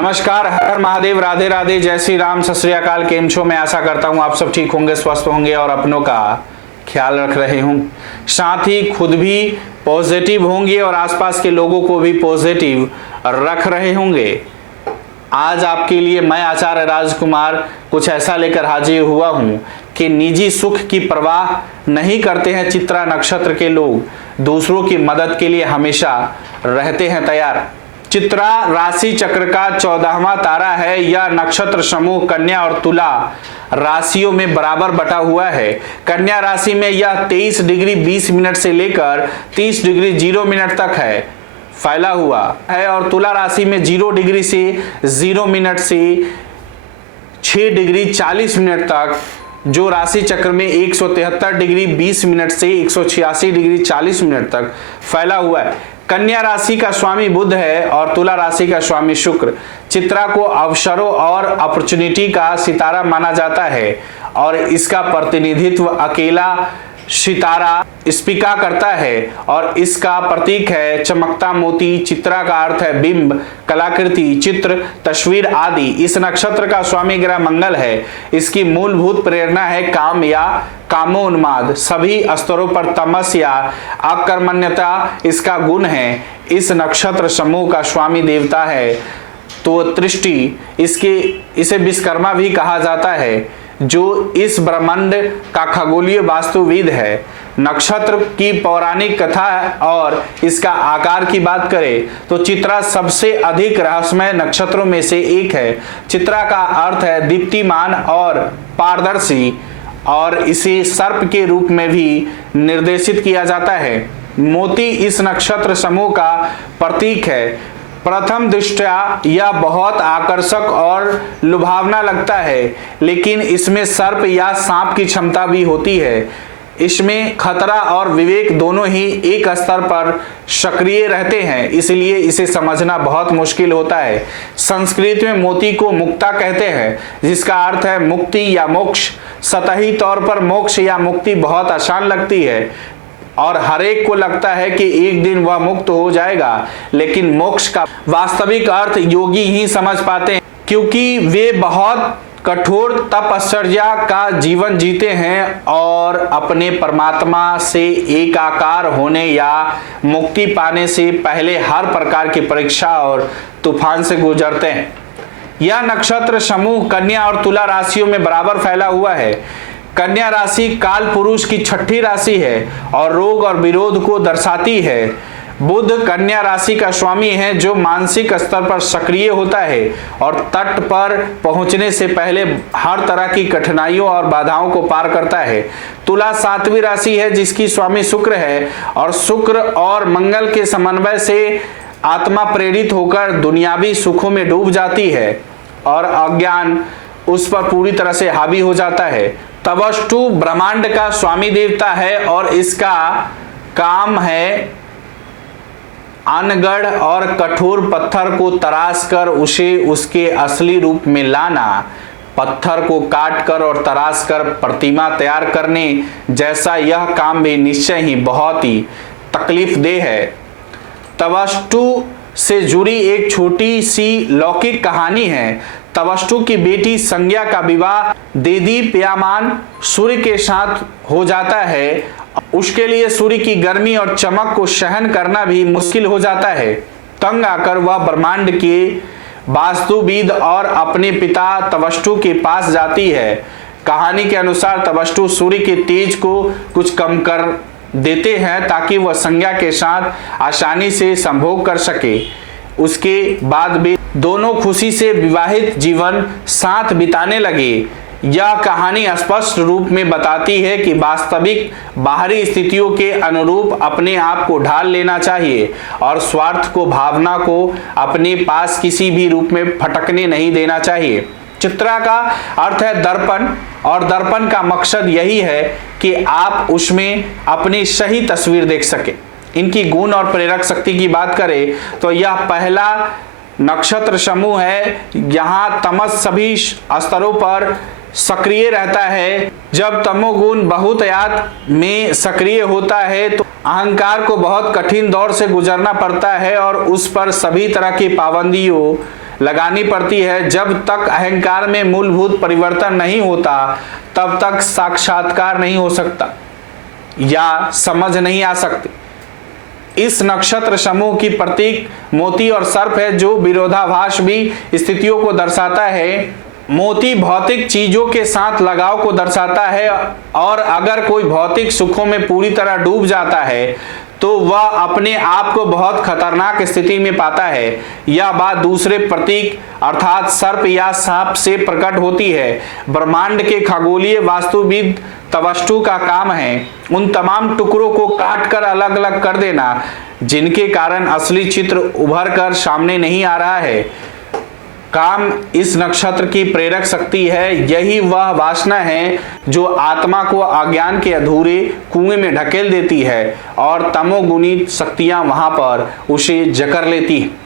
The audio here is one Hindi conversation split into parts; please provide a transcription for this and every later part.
नमस्कार, हर महादेव, राधे राधे, जय श्री राम, सत श्री अकाल। केम छो? मैं आशा करता हूँ आप सब ठीक होंगे, स्वस्थ होंगे और अपनों का ख्याल रख रहे हों, साथ ही खुद भी पॉजिटिव होंगे और आसपास के लोगों को भी पॉजिटिव रख रहे होंगे। आज आपके लिए मैं आचार्य राजकुमार कुछ ऐसा लेकर हाजिर हुआ हूँ कि निजी सुख की परवाह नहीं करते हैं चित्रा नक्षत्र के लोग, दूसरों की मदद के लिए हमेशा रहते हैं तैयार। चित्रा राशि चक्र का 14वां तारा है। यह नक्षत्र समूह कन्या और तुला राशियों में बराबर बटा हुआ है। कन्या राशि में यह 23 डिग्री 20 मिनट से लेकर 30 डिग्री 0 मिनट तक है फैला हुआ है और तुला राशि में 0 डिग्री से 0 मिनट से 6 डिग्री 40 मिनट तक, जो राशि चक्र में 173 डिग्री 20 मिनट से 186 डिग्री 40 मिनट तक फैला हुआ है। कन्या राशि का स्वामी बुध है और तुला राशि का स्वामी शुक्र। चित्रा को अवसरों और अपॉर्चुनिटी का सितारा माना जाता है और इसका प्रतिनिधित्व अकेला सितारा स्पीका करता है और इसका प्रतीक है चमकता मोती। चित्रा का अर्थ है बिंब, कलाकृति, चित्र, तस्वीर आदि। इस नक्षत्र का स्वामी ग्रह मंगल है। इसकी मूलभूत प्रेरणा है काम या कामोन्माद। सभी स्तरों पर तमस या अकर्मण्यता इसका गुण है। इस नक्षत्र समूह का स्वामी देवता है तो दृष्टि, इसे विश्वकर्मा भी कहा जाता है, जो इस ब्रह्मांड का खगोलीय वास्तुविद है। नक्षत्र की पौराणिक कथा और इसका आकार की बात करें तो चित्रा सबसे अधिक रहस्यमय नक्षत्रों में से एक है। चित्रा का अर्थ है दीप्तिमान और पारदर्शी और इसे सर्प के रूप में भी निर्देशित किया जाता है। मोती इस नक्षत्र समूह का प्रतीक है। प्रथम दृष्टया यह बहुत आकर्षक और लुभावना लगता है, लेकिन इसमें सर्प या सांप की क्षमता भी होती है। इसमें खतरा और विवेक दोनों ही एक स्तर पर सक्रिय रहते हैं, इसलिए इसे समझना बहुत मुश्किल होता है। संस्कृत में मोती को मुक्ता कहते हैं, जिसका अर्थ है मुक्ति या मोक्ष। सतही तौर पर मोक्ष या मुक्ति बहुत आसान लगती है और हरेक को लगता है कि एक दिन वह मुक्त हो जाएगा, लेकिन मोक्ष का वास्तविक अर्थ योगी ही समझ पाते हैं, क्योंकि वे बहुत कठोर तपश्चर्या का जीवन जीते हैं और अपने परमात्मा से एकाकार होने या मुक्ति पाने से पहले हर प्रकार की परीक्षा और तूफान से गुजरते हैं। यह नक्षत्र समूह कन्या और तुला राशियों में बराबर फैला हुआ है। कन्या राशि काल पुरुष की छठी राशि है और रोग और विरोध को दर्शाती है। बुध कन्या राशि का स्वामी है, जो मानसिक स्तर पर सक्रिय होता है और तट पर पहुंचने से पहले हर तरह की कठिनाइयों और बाधाओं को पार करता है। तुला 7वीं राशि है, जिसकी स्वामी शुक्र है और शुक्र और मंगल के समन्वय से आत्मा प्रेरित होकर दुनियावी सुखों में डूब जाती है और अज्ञान उस पर पूरी तरह से हावी हो जाता है। तवष्टु ब्रह्मांड का स्वामी देवता है और इसका काम है अनगढ़ और कठोर पत्थर को तराश कर उसे उसके असली रूप में लाना। पत्थर को काट कर और तराश कर प्रतिमा तैयार करने जैसा यह काम भी निश्चय ही बहुत ही तकलीफदेह है। तवष्टु से जुड़ी एक छोटी सी लौकिक कहानी है। तवष्टु की बेटी संज्ञा का विवाह देदीप्यमान सूर्य के साथ हो जाता है। उसके लिए सूर्य की गर्मी और चमक को सहन करना भी मुश्किल हो जाता है। तंग आकर वह ब्रह्मांड के वास्तुविद और अपने पिता तवष्टु के पास जाती है। कहानी के अनुसार तवष्टु सूर्य के तेज को कुछ कम कर देते हैं ताकि वह संज्ञा के साथ आसानी से संभोग कर सके। उसके बाद भी दोनों खुशी से विवाहित जीवन साथ बिताने लगे। यह कहानी स्पष्ट रूप में बताती है कि वास्तविक बाहरी स्थितियों के अनुरूप अपने आप को ढाल लेना चाहिए और स्वार्थ को, भावना को अपने पास किसी भी रूप में फटकने नहीं देना चाहिए। चित्रा का अर्थ है दर्पण और दर्पण का मकसद यही है कि आप उसमें अपनी सही तस्वीर देख सके। इनकी गुण और प्रेरक शक्ति की बात करें तो यह पहला नक्षत्र समूह है। यहाँ तमस सभी स्तरों पर सक्रिय रहता है। जब तमोगुण बहुतायत में सक्रिय होता है तो अहंकार को बहुत कठिन दौर से गुजरना पड़ता है और उस पर सभी तरह की पाबंदियों लगानी पड़ती है। जब तक अहंकार में मूलभूत परिवर्तन नहीं होता तब तक साक्षात्कार नहीं हो सकता या समझ नहीं आ सकती। इस नक्षत्र समूह की प्रतीक मोती और सर्प है, जो विरोधाभास भी स्थितियों को दर्शाता है। मोती भौतिक चीजों के साथ लगाव को दर्शाता है और अगर कोई भौतिक सुखों में पूरी तरह डूब जाता है तो वह अपने आप को बहुत खतरनाक स्थिति में पाता है। यह बात दूसरे प्रतीक अर्थात सर्प या सांप से प्रकट होती है। ब्रह्मांड के खगोलीय वास्तुविद तवस्तु का काम है उन तमाम टुकड़ों को काटकर अलग अलग कर देना जिनके कारण असली चित्र उभर कर सामने नहीं आ रहा है। काम इस नक्षत्र की प्रेरक शक्ति है। यही वह वासना है जो आत्मा को अज्ञान के अधूरे कुएं में ढकेल देती है और तमोगुणी शक्तियां वहां पर उसे जकड़ लेती हैं।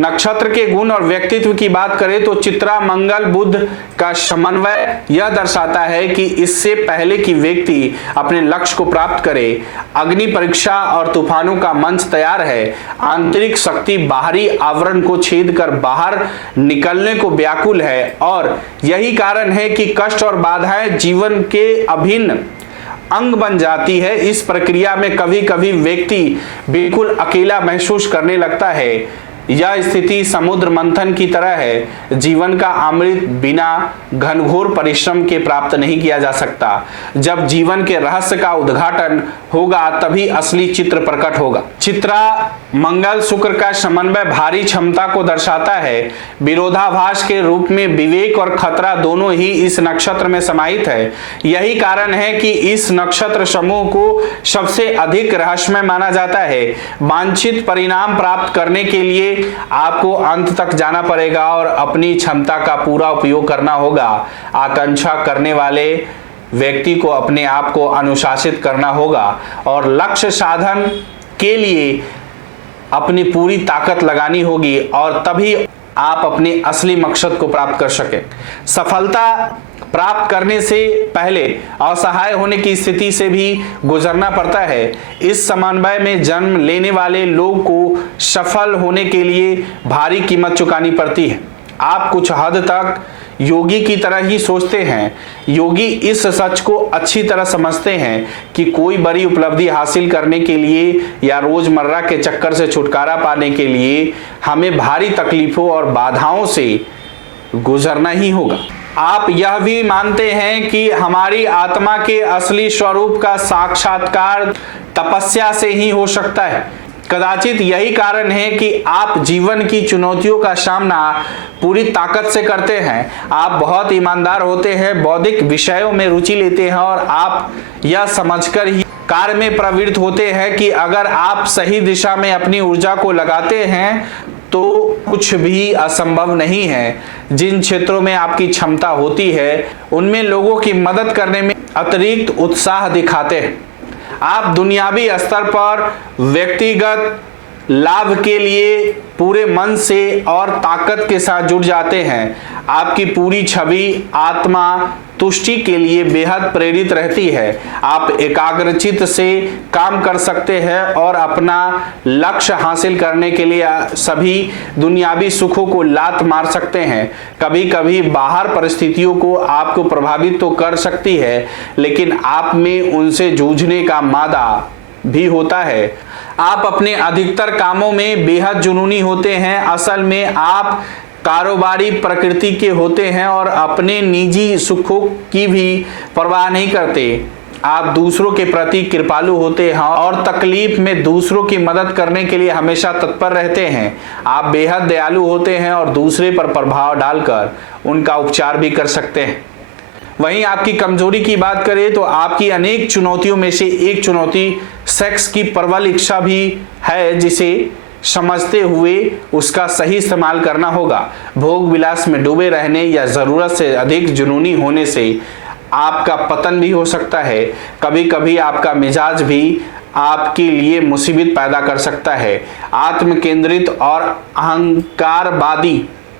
नक्षत्र के गुण और व्यक्तित्व की बात करें तो चित्रा मंगल बुध का समन्वय यह दर्शाता है कि इससे पहले कि व्यक्ति अपने लक्ष्य को प्राप्त करे, अग्नि परीक्षा और तूफानों का मंच तैयार है। आंतरिक शक्ति बाहरी आवरण को छेद कर बाहर निकलने को व्याकुल है और यही कारण है कि कष्ट और बाधाएं जीवन के अभिन्न अंग बन जाती है। इस प्रक्रिया में कभी कभी व्यक्ति बिल्कुल अकेला महसूस करने लगता है। यह स्थिति समुद्र मंथन की तरह है। जीवन का अमृत बिना घनघोर परिश्रम के प्राप्त नहीं किया जा सकता। जब जीवन के रहस्य का उद्घाटन होगा तभी असली चित्र प्रकट होगा। चित्रा मंगल शुक्र का समन्वय भारी क्षमता को दर्शाता है। विरोधाभास के रूप में विवेक और खतरा दोनों ही इस नक्षत्र में समाहित है। यही कारण है कि इस नक्षत्र समूह को सबसे अधिक रहस्यमय माना जाता है। वांछित परिणाम प्राप्त करने के लिए आपको अंत तक जाना पड़ेगा और अपनी क्षमता का पूरा उपयोग करना होगा। आकांक्षा करने वाले व्यक्ति को अपने आप को अनुशासित करना होगा और लक्ष्य साधन के लिए अपनी पूरी ताकत लगानी होगी और तभी आप अपने असली मकसद को प्राप्त कर सके। सफलता प्राप्त करने से पहले असहाय होने की स्थिति से भी गुजरना पड़ता है। इस समन्वय में जन्म लेने वाले लोग को सफल होने के लिए भारी कीमत चुकानी पड़ती है। आप कुछ हद तक योगी की तरह ही सोचते हैं। योगी इस सच को अच्छी तरह समझते हैं कि कोई बड़ी उपलब्धि हासिल करने के लिए या रोजमर्रा के चक्कर से छुटकारा पाने के लिए हमें भारी तकलीफों और बाधाओं से गुजरना ही होगा। आप यह भी मानते हैं कि हमारी आत्मा के असली स्वरूप का साक्षात्कार तपस्या से ही हो सकता है। कदाचित यही कारण है कि आप जीवन की चुनौतियों का सामना पूरी ताकत से करते हैं। आप बहुत ईमानदार होते हैं, बौद्धिक विषयों में रुचि लेते हैं और आप यह समझकर ही कार्य में प्रवृत्त होते हैं कि अगर आप सही दिशा में अपनी ऊर्जा को लगाते हैं तो कुछ भी असंभव नहीं है। जिन क्षेत्रों में आपकी क्षमता होती है उनमें लोगों की मदद करने में अतिरिक्त उत्साह दिखाते हैं। आप दुनियावी स्तर पर व्यक्तिगत लाभ के लिए पूरे मन से और ताकत के साथ जुड़ जाते हैं। आपकी पूरी छवि आत्मा तुष्टि के लिए बेहद प्रेरित रहती है। आप एकाग्रचित्त से काम कर सकते हैं और अपना लक्ष्य हासिल करने के लिए सभी दुनियावी सुखों को लात मार सकते हैं। कभी कभी बाहर परिस्थितियों को आपको प्रभावित तो कर सकती है, लेकिन आप में उनसे जूझने का मादा भी होता है। आप अपने अधिकतर कामों में बेहद जुनूनी होते हैं। असल में आप कारोबारी प्रकृति के होते हैं और अपने निजी सुखों की भी परवाह नहीं करते। आप दूसरों के प्रति कृपालु होते हैं और तकलीफ में दूसरों की मदद करने के लिए हमेशा तत्पर रहते हैं। आप बेहद दयालु होते हैं और दूसरे पर प्रभाव डालकर उनका उपचार भी कर सकते हैं। वहीं आपकी कमजोरी की बात करें तो आपकी अनेक चुनौतियों में से एक चुनौती सेक्स की प्रबल इच्छा भी है, जिसे समझते हुए उसका सही इस्तेमाल करना होगा। भोग विलास में डूबे रहने या जरूरत से अधिक जुनूनी होने से आपका पतन भी हो सकता है। कभी कभी आपका मिजाज भी आपके लिए मुसीबत पैदा कर सकता है। आत्म केंद्रित और अहंकारवादी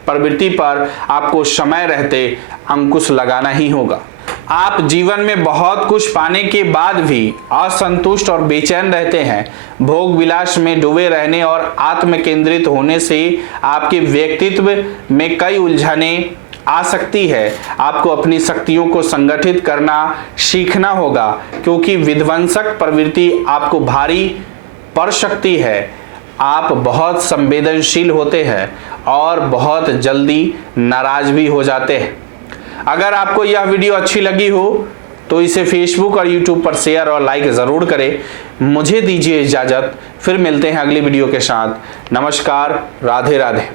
प्रवृत्ति पर आपको समय रहते अंकुश लगाना ही होगा। आप जीवन में बहुत कुछ पाने के बाद भी असंतुष्ट और बेचैन रहते हैं। भोग विलास में डूबे रहने और आत्म केंद्रित होने से आपके व्यक्तित्व में कई उलझने आ सकती है। आपको अपनी शक्तियों को संगठित करना सीखना होगा, क्योंकि विध्वंसक प्रवृत्ति आपको भारी पड़ सकती है। आप बहुत संवेदनशील होते हैं और बहुत जल्दी नाराज भी हो जाते हैं। अगर आपको यह वीडियो अच्छी लगी हो तो इसे फेसबुक और यूट्यूब पर शेयर और लाइक ज़रूर करें। मुझे दीजिए इजाज़त, फिर मिलते हैं अगली वीडियो के साथ। नमस्कार, राधे राधे।